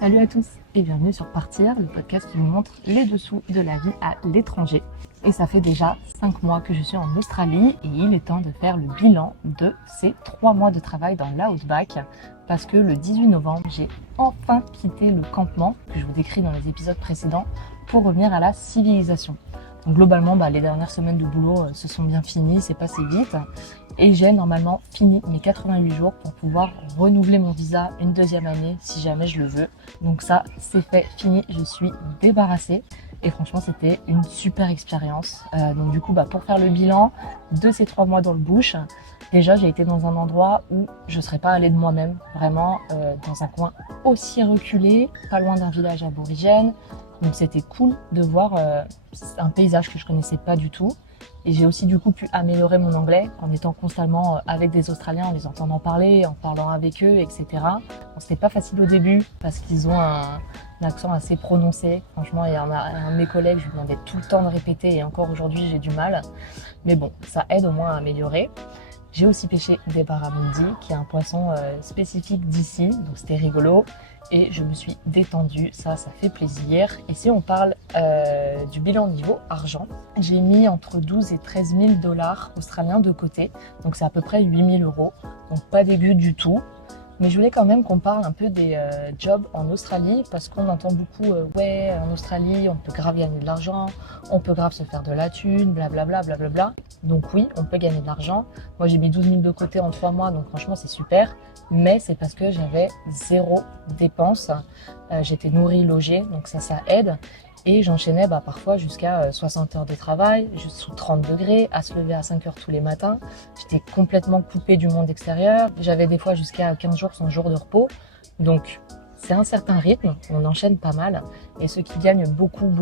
Salut à tous et bienvenue sur Partir, le podcast qui vous montre les dessous de la vie à l'étranger. Et ça fait déjà 5 mois que je suis en Australie et il est temps de faire le bilan de ces 3 mois de travail dans l'Outback parce que le 18 novembre, j'ai enfin quitté le campement que je vous décris dans les épisodes précédents pour revenir à la civilisation. Donc globalement, les dernières semaines de boulot se sont bien finies, c'est passé vite. Et j'ai normalement fini mes 88 jours pour pouvoir renouveler mon visa une deuxième année si jamais je le veux. Donc ça, c'est fait, fini, je suis débarrassée. Et franchement, c'était une super expérience. Donc du coup, pour faire le bilan de ces 3 mois dans le bush, déjà j'ai été dans un endroit où je ne serais pas allée de moi-même, vraiment dans un coin aussi reculé, pas loin d'un village aborigène. Donc c'était cool de voir un paysage que je connaissais pas du tout. Et j'ai aussi du coup pu améliorer mon anglais en étant constamment avec des Australiens, en les entendant parler, en parlant avec eux, etc. Bon, c'était pas facile au début parce qu'ils ont un accent assez prononcé. Franchement, il y en a un de mes collègues, je lui demandais tout le temps de répéter et encore aujourd'hui j'ai du mal. Mais bon, ça aide au moins à améliorer. J'ai aussi pêché des barramundi, qui est un poisson spécifique d'ici, donc c'était rigolo. Et je me suis détendue, ça fait plaisir. Et si on parle du bilan au niveau argent, j'ai mis entre 12 et 13 000 dollars australiens de côté. Donc c'est à peu près 8 000 euros, donc pas dégueu du tout. Mais je voulais quand même qu'on parle un peu des jobs en Australie parce qu'on entend beaucoup ouais, en Australie, on peut grave gagner de l'argent, on peut grave se faire de la thune, blablabla, blablabla. Donc oui, on peut gagner de l'argent. Moi, j'ai mis 12 000 de côté en 3 mois, donc franchement, c'est super. Mais c'est parce que j'avais zéro dépense. J'étais nourrie, logée, donc ça aide. Et j'enchaînais parfois jusqu'à 60 heures de travail, juste sous 30 degrés, à se lever à 5 heures tous les matins. J'étais complètement coupée du monde extérieur. J'avais des fois jusqu'à 15 jours sans jour de repos. Donc c'est un certain rythme, on enchaîne pas mal. Et ceux qui gagnent beaucoup,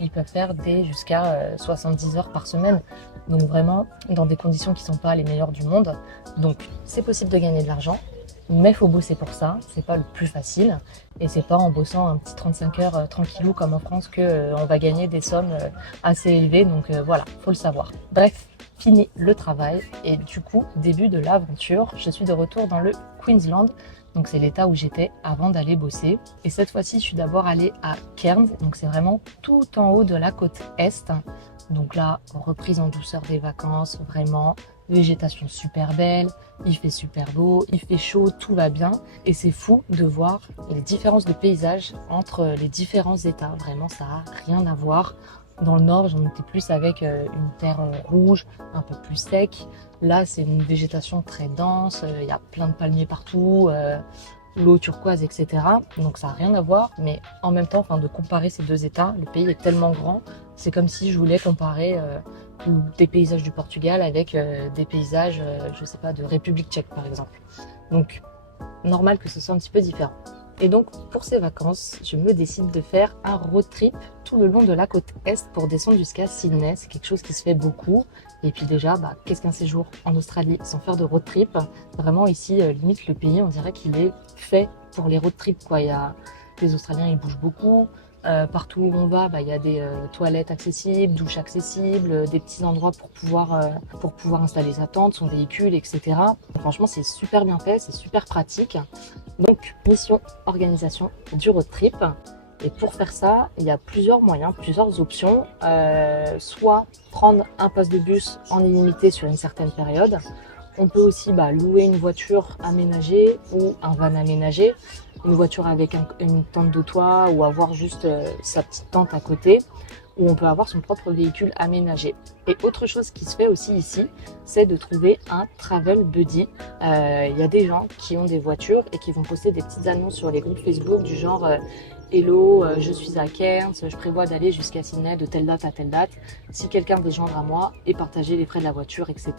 ils peuvent faire jusqu'à 70 heures par semaine. Donc vraiment dans des conditions qui ne sont pas les meilleures du monde. Donc c'est possible de gagner de l'argent. Mais il faut bosser pour ça, c'est pas le plus facile. Et c'est pas en bossant un petit 35 heures tranquillou comme en France qu'on va gagner des sommes assez élevées. Donc voilà, faut le savoir. Bref, fini le travail. Et du coup, début de l'aventure, je suis de retour dans le Queensland. Donc c'est l'état où j'étais avant d'aller bosser. Et cette fois-ci, je suis d'abord allée à Cairns. Donc c'est vraiment tout en haut de la côte Est. Donc là, reprise en douceur des vacances, vraiment. Végétation super belle, il fait super beau, il fait chaud, tout va bien. Et c'est fou de voir les différences de paysage entre les différents états. Vraiment, ça n'a rien à voir. Dans le nord, j'en étais plus avec une terre rouge, un peu plus sec. Là, c'est une végétation très dense, il y a plein de palmiers partout, l'eau turquoise, etc. Donc ça n'a rien à voir. Mais en même temps, de comparer ces deux états, le pays est tellement grand. C'est comme si je voulais comparer des paysages du Portugal avec des paysages, je sais pas, de République tchèque par exemple. Donc, normal que ce soit un petit peu différent. Et donc, pour ces vacances, je me décide de faire un road trip tout le long de la côte Est pour descendre jusqu'à Sydney. C'est quelque chose qui se fait beaucoup. Et puis déjà, qu'est-ce qu'un séjour en Australie sans faire de road trip? Vraiment ici, limite le pays, on dirait qu'il est fait pour les road trips, quoi. Les Australiens, ils bougent beaucoup. Partout où on va, il y a des toilettes accessibles, douches accessibles, des petits endroits pour pouvoir installer sa tente, son véhicule, etc. Franchement, c'est super bien fait, c'est super pratique. Donc, mission, organisation du road trip. Et pour faire ça, il y a plusieurs moyens, plusieurs options. Soit prendre un pass de bus en illimité sur une certaine période. On peut aussi louer une voiture aménagée ou un van aménagé. Une voiture avec une tente de toit ou avoir juste sa petite tente à côté, où on peut avoir son propre véhicule aménagé. Et autre chose qui se fait aussi ici, c'est de trouver un travel buddy. Il y a des gens qui ont des voitures et qui vont poster des petites annonces sur les groupes Facebook du genre Hello, je suis à Cairns, je prévois d'aller jusqu'à Sydney de telle date à telle date. Si quelqu'un veut se joindre à moi et partager les frais de la voiture, etc.,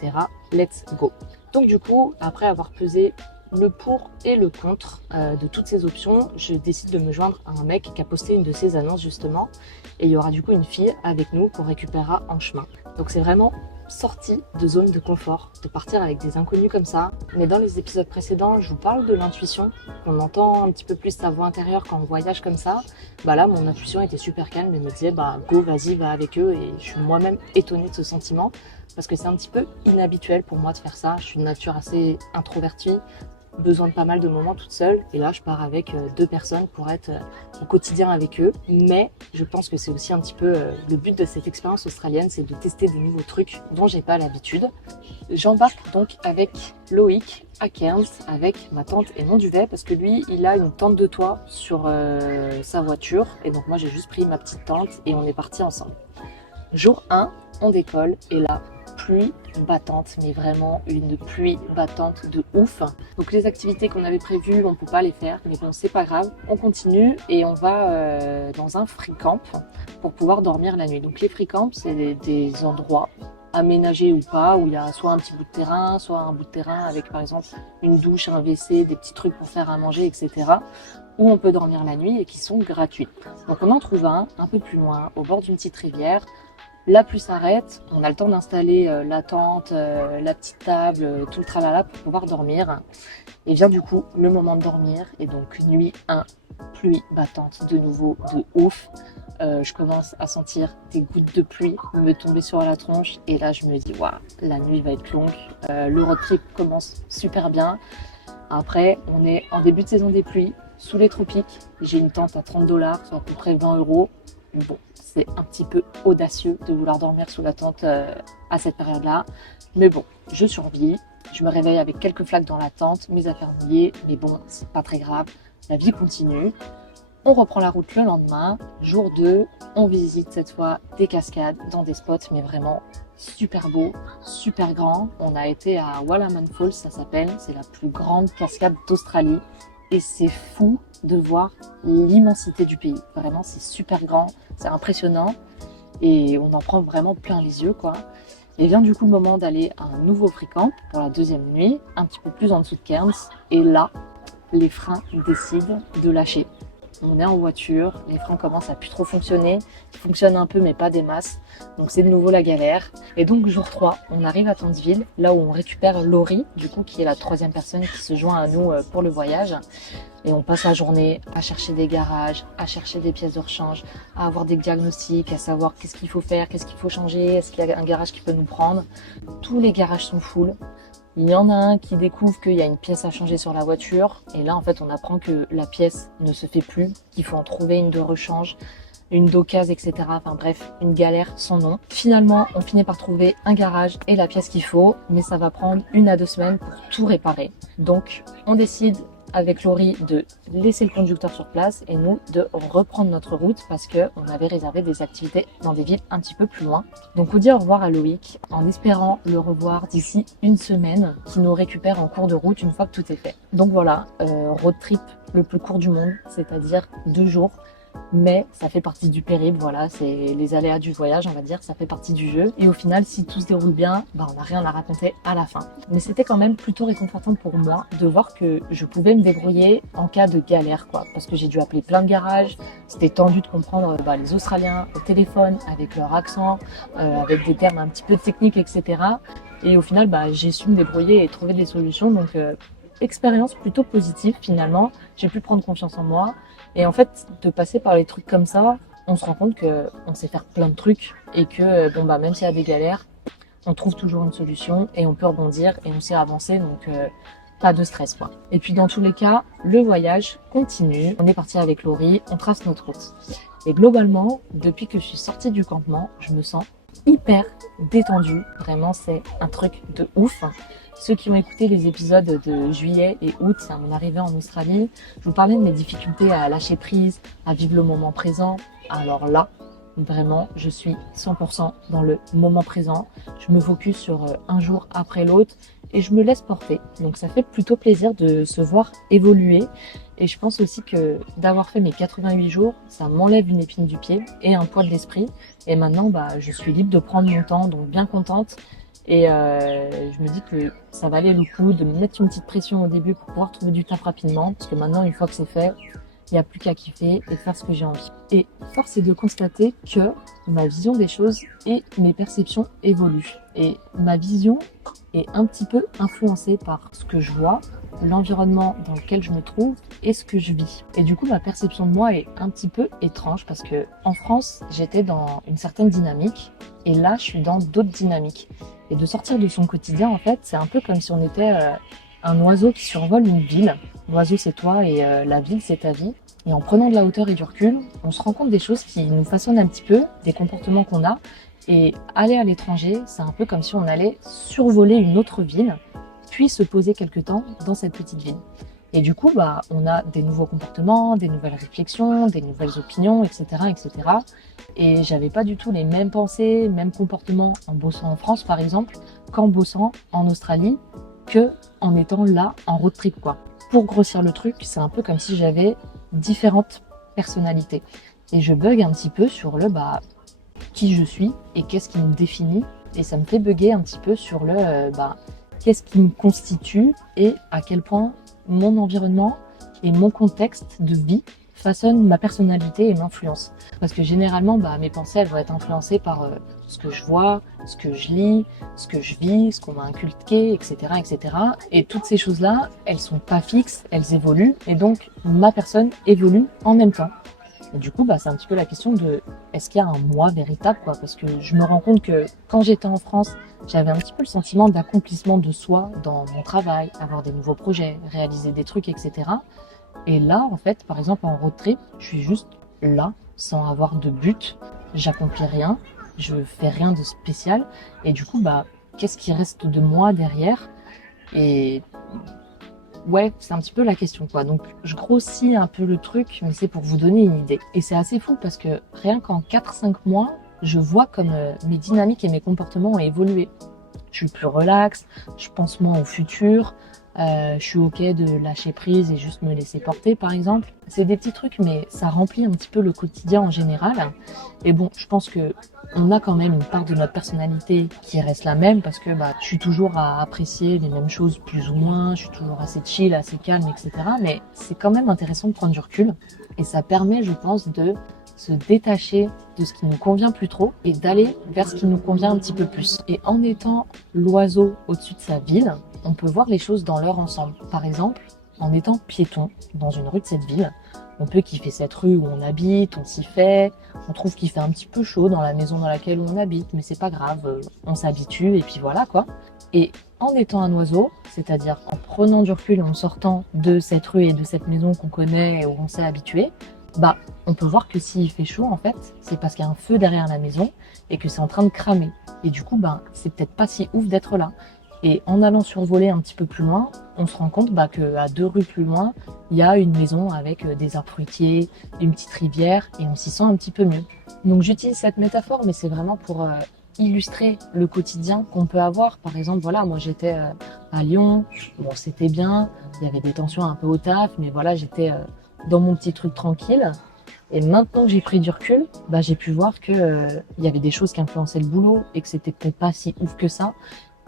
let's go. Donc du coup, après avoir pesé le pour et le contre de toutes ces options, je décide de me joindre à un mec qui a posté une de ces annonces justement. Et il y aura du coup une fille avec nous qu'on récupérera en chemin. Donc c'est vraiment sortie de zone de confort, de partir avec des inconnus comme ça. Mais dans les épisodes précédents, je vous parle de l'intuition, qu'on entend un petit peu plus sa voix intérieure quand on voyage comme ça. Là, mon intuition était super calme et me disait go, vas-y, va avec eux. Et je suis moi-même étonnée de ce sentiment parce que c'est un petit peu inhabituel pour moi de faire ça. Je suis de nature assez introvertie. besoin de pas mal de moments toute seule. Et là, je pars avec 2 personnes pour être au quotidien avec eux. Mais je pense que c'est aussi un petit peu le but de cette expérience australienne, c'est de tester des nouveaux trucs dont j'ai pas l'habitude. J'embarque donc avec Loïc à Cairns avec ma tante et mon duvet parce que lui, il a une tente de toit sur sa voiture. Et donc moi, j'ai juste pris ma petite tente et on est partis ensemble. Jour 1, on décolle et là, pluie battante, mais vraiment une pluie battante de ouf. Donc les activités qu'on avait prévues, on ne peut pas les faire, mais bon, c'est pas grave. On continue et on va dans un free camp pour pouvoir dormir la nuit. Donc les free camps, c'est des endroits aménagés ou pas, où il y a soit un petit bout de terrain, soit un bout de terrain avec par exemple une douche, un WC, des petits trucs pour faire à manger, etc. où on peut dormir la nuit et qui sont gratuits. Donc on en trouve un peu plus loin, au bord d'une petite rivière. La pluie s'arrête, on a le temps d'installer la tente, la petite table, tout le tralala pour pouvoir dormir. Et vient du coup le moment de dormir. Et donc nuit 1, pluie battante de nouveau, de ouf. Je commence à sentir des gouttes de pluie me tomber sur la tronche. Et là je me dis, waouh, la nuit va être longue. Le road trip commence super bien. Après, on est en début de saison des pluies, sous les tropiques. J'ai une tente à 30 $, soit à peu près 20 €. Bon, c'est un petit peu audacieux de vouloir dormir sous la tente à cette période-là. Mais bon, je survis. Je me réveille avec quelques flaques dans la tente, mes affaires mouillées. Mais bon, c'est pas très grave. La vie continue. On reprend la route le lendemain. Jour 2, on visite cette fois des cascades dans des spots, mais vraiment super beaux, super grands. On a été à Wallaman Falls, ça s'appelle. C'est la plus grande cascade d'Australie. Et c'est fou de voir l'immensité du pays. Vraiment, c'est super grand, c'est impressionnant. Et on en prend vraiment plein les yeux, quoi. Et vient du coup le moment d'aller à un nouveau free camp pour la deuxième nuit, un petit peu plus en dessous de Cairns. Et là, les freins décident de lâcher. On est en voiture, les freins commencent à plus trop fonctionner. Ils fonctionnent un peu, mais pas des masses. Donc c'est de nouveau la galère. Et donc jour 3, on arrive à Townsville, là où on récupère Laurie, du coup, qui est la 3e personne qui se joint à nous pour le voyage. Et on passe la journée à chercher des garages, à chercher des pièces de rechange, à avoir des diagnostics, à savoir qu'est-ce qu'il faut faire, qu'est-ce qu'il faut changer, est-ce qu'il y a un garage qui peut nous prendre. Tous les garages sont full. Il y en a un qui découvre qu'il y a une pièce à changer sur la voiture. Et là, en fait, on apprend que la pièce ne se fait plus, qu'il faut en trouver une de rechange, une d'occasion, etc. Enfin bref, une galère sans nom. Finalement, on finit par trouver un garage et la pièce qu'il faut, mais ça va prendre 1 à 2 semaines pour tout réparer. Donc, on décide avec Laurie de laisser le conducteur sur place et nous de reprendre notre route parce qu'on avait réservé des activités dans des villes un petit peu plus loin. Donc on dit au revoir à Loïc en espérant le revoir d'ici 1 semaine, qui nous récupère en cours de route une fois que tout est fait. Donc voilà, road trip le plus court du monde, c'est-à-dire 2 jours. Mais ça fait partie du périple, voilà, c'est les aléas du voyage, on va dire, ça fait partie du jeu. Et au final, si tout se déroule bien, on n'a rien à raconter à la fin. Mais c'était quand même plutôt réconfortant pour moi de voir que je pouvais me débrouiller en cas de galère, quoi. Parce que j'ai dû appeler plein de garages, c'était tendu de comprendre les Australiens au téléphone, avec leur accent, avec des termes un petit peu techniques, etc. Et au final, j'ai su me débrouiller et trouver des solutions, donc expérience plutôt positive finalement. J'ai pu prendre confiance en moi. Et en fait, de passer par les trucs comme ça, on se rend compte qu'on sait faire plein de trucs et que même s'il y a des galères, on trouve toujours une solution et on peut rebondir et on sait avancer, donc pas de stress, quoi. Et puis dans tous les cas, le voyage continue. On est parti avec Laurie, on trace notre route. Et globalement, depuis que je suis sortie du campement, je me sens hyper détendue. Vraiment, c'est un truc de ouf. Ceux qui ont écouté les épisodes de juillet et août à mon arrivée en Australie, je vous parlais de mes difficultés à lâcher prise, à vivre le moment présent. Alors là, vraiment, je suis 100% dans le moment présent. Je me focus sur un jour après l'autre et je me laisse porter. Donc ça fait plutôt plaisir de se voir évoluer. Et je pense aussi que d'avoir fait mes 88 jours, ça m'enlève une épine du pied et un poids de l'esprit. Et maintenant, je suis libre de prendre mon temps, donc bien contente. Et je me dis que ça valait le coup de me mettre une petite pression au début pour pouvoir trouver du taf rapidement. Parce que maintenant, une fois que c'est fait, il n'y a plus qu'à kiffer et faire ce que j'ai envie. Et force est de constater que ma vision des choses et mes perceptions évoluent. Et ma vision est un petit peu influencée par ce que je vois, l'environnement dans lequel je me trouve et ce que je vis. Et du coup, ma perception de moi est un petit peu étrange parce que en France, j'étais dans une certaine dynamique et là, je suis dans d'autres dynamiques. Et de sortir de son quotidien, en fait, c'est un peu comme si on était un oiseau qui survole une ville. L'oiseau c'est toi et la ville c'est ta vie. Et en prenant de la hauteur et du recul, on se rend compte des choses qui nous façonnent un petit peu, des comportements qu'on a. Et aller à l'étranger, c'est un peu comme si on allait survoler une autre ville, puis se poser quelque temps dans cette petite ville. Et du coup, on a des nouveaux comportements, des nouvelles réflexions, des nouvelles opinions, etc., etc. Et j'avais pas du tout les mêmes pensées, mêmes comportements en bossant en France, par exemple, qu'en bossant en Australie, que en étant là en road trip, quoi. Pour grossir le truc, c'est un peu comme si j'avais différentes personnalités. Et je bug un petit peu sur le qui je suis et qu'est-ce qui me définit. Et ça me fait bugger un petit peu sur le qu'est-ce qui me constitue et à quel point mon environnement et mon contexte de vie façonnent ma personnalité et m'influencent. Parce que généralement, mes pensées, elles vont être influencées par ce que je vois, ce que je lis, ce que je vis, ce qu'on m'a inculqué, etc., etc. Et toutes ces choses-là, elles sont pas fixes, elles évoluent. Et donc, ma personne évolue en même temps. Et du coup, c'est un petit peu la question de est-ce qu'il y a un moi véritable, quoi. Parce que je me rends compte que quand j'étais en France, j'avais un petit peu le sentiment d'accomplissement de soi dans mon travail, avoir des nouveaux projets, réaliser des trucs, etc. Et là, en fait, par exemple, en road trip, je suis juste là, sans avoir de but. J'accomplis rien, je fais rien de spécial. Et du coup, qu'est-ce qui reste de moi derrière? Et ouais, c'est un petit peu la question, quoi. Donc, je grossis un peu le truc, mais c'est pour vous donner une idée. Et c'est assez fou parce que rien qu'en 4-5 mois, je vois comme mes dynamiques et mes comportements ont évolué. Je suis plus relax, je pense moins au futur, je suis ok de lâcher prise et juste me laisser porter, par exemple. C'est des petits trucs, mais ça remplit un petit peu le quotidien en général. Et bon, je pense que on a quand même une part de notre personnalité qui reste la même parce que je suis toujours à apprécier les mêmes choses plus ou moins, je suis toujours assez chill, assez calme, etc. Mais c'est quand même intéressant de prendre du recul et ça permet, je pense, de se détacher de ce qui nous convient plus trop et d'aller vers ce qui nous convient un petit peu plus. Et en étant l'oiseau au-dessus de sa ville, on peut voir les choses dans leur ensemble. Par exemple, en étant piéton dans une rue de cette ville, on peut kiffer cette rue où on habite, on s'y fait, on trouve qu'il fait un petit peu chaud dans la maison dans laquelle on habite, mais c'est pas grave, on s'habitue et puis voilà, quoi. Et en étant un oiseau, c'est-à-dire en prenant du recul et en sortant de cette rue et de cette maison qu'on connaît et où on s'est habitué, on peut voir que s'il fait chaud, en fait, c'est parce qu'il y a un feu derrière la maison et que c'est en train de cramer. Et du coup, c'est peut-être pas si ouf d'être là. Et en allant survoler un petit peu plus loin, on se rend compte qu'à 2 rues plus loin, il y a une maison avec des arbres fruitiers, une petite rivière, et on s'y sent un petit peu mieux. Donc j'utilise cette métaphore, mais c'est vraiment pour illustrer le quotidien qu'on peut avoir. Par exemple, voilà, moi j'étais à Lyon, bon c'était bien, il y avait des tensions un peu au taf, mais voilà, j'étais dans mon petit truc tranquille. Et maintenant que j'ai pris du recul, j'ai pu voir que il y avait des choses qui influençaient le boulot et que c'était peut-être pas si ouf que ça.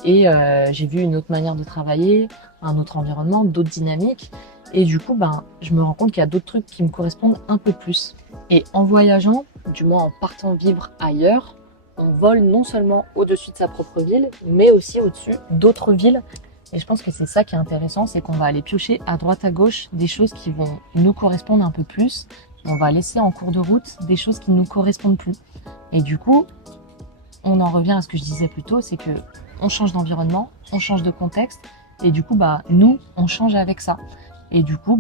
Et j'ai vu une autre manière de travailler, un autre environnement, d'autres dynamiques. Et du coup, je me rends compte qu'il y a d'autres trucs qui me correspondent un peu plus. Et en voyageant, du moins en partant vivre ailleurs, on vole non seulement au-dessus de sa propre ville, mais aussi au-dessus d'autres villes. Et je pense que c'est ça qui est intéressant, c'est qu'on va aller piocher à droite à gauche des choses qui vont nous correspondre un peu plus. On va laisser en cours de route des choses qui ne nous correspondent plus. Et du coup, on en revient à ce que je disais plus tôt, c'est que on change d'environnement, on change de contexte, et du coup, nous, on change avec ça. Et du coup,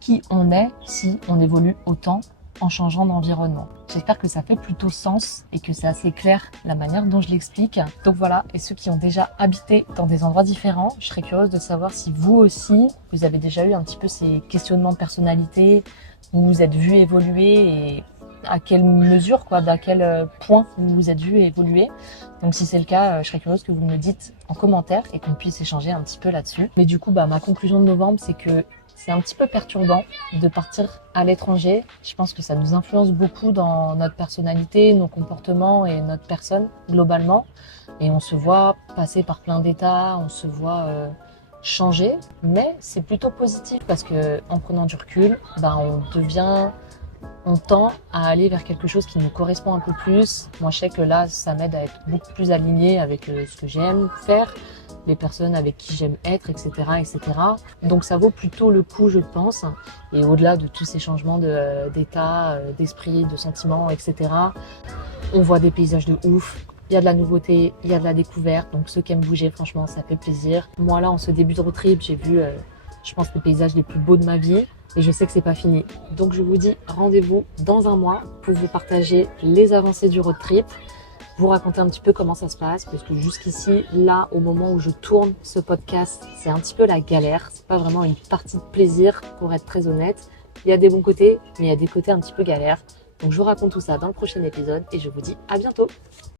qui on est si on évolue autant en changeant d'environnement. J'espère que ça fait plutôt sens et que c'est assez clair la manière dont je l'explique. Donc voilà, et ceux qui ont déjà habité dans des endroits différents, je serais curieuse de savoir si vous aussi, vous avez déjà eu un petit peu ces questionnements de personnalité, où vous êtes vu évoluer et à quelle mesure, d'à quel point vous vous êtes vu évoluer. Donc si c'est le cas, je serais curieuse que vous me le dites en commentaire et qu'on puisse échanger un petit peu là-dessus. Mais du coup, ma conclusion de novembre, c'est que c'est un petit peu perturbant de partir à l'étranger. Je pense que ça nous influence beaucoup dans notre personnalité, nos comportements et notre personne globalement. Et on se voit passer par plein d'états, on se voit changer. Mais c'est plutôt positif parce que en prenant du recul, on tend à aller vers quelque chose qui nous correspond un peu plus. Moi, je sais que là, ça m'aide à être beaucoup plus alignée avec ce que j'aime faire, les personnes avec qui j'aime être, etc., etc. Donc, ça vaut plutôt le coup, je pense. Et au-delà de tous ces changements d'état, d'esprit, de sentiments, etc., on voit des paysages de ouf. Il y a de la nouveauté, il y a de la découverte. Donc ceux qui aiment bouger, franchement, ça fait plaisir. Moi là, en ce début de road trip, j'ai vu, je pense, les paysages les plus beaux de ma vie. Et je sais que c'est pas fini. Donc je vous dis rendez-vous dans un mois pour vous partager les avancées du road trip, vous raconter un petit peu comment ça se passe, parce que jusqu'ici, là, au moment où je tourne ce podcast, c'est un petit peu la galère. C'est pas vraiment une partie de plaisir, pour être très honnête. Il y a des bons côtés, mais il y a des côtés un petit peu galères. Donc je vous raconte tout ça dans le prochain épisode et je vous dis à bientôt.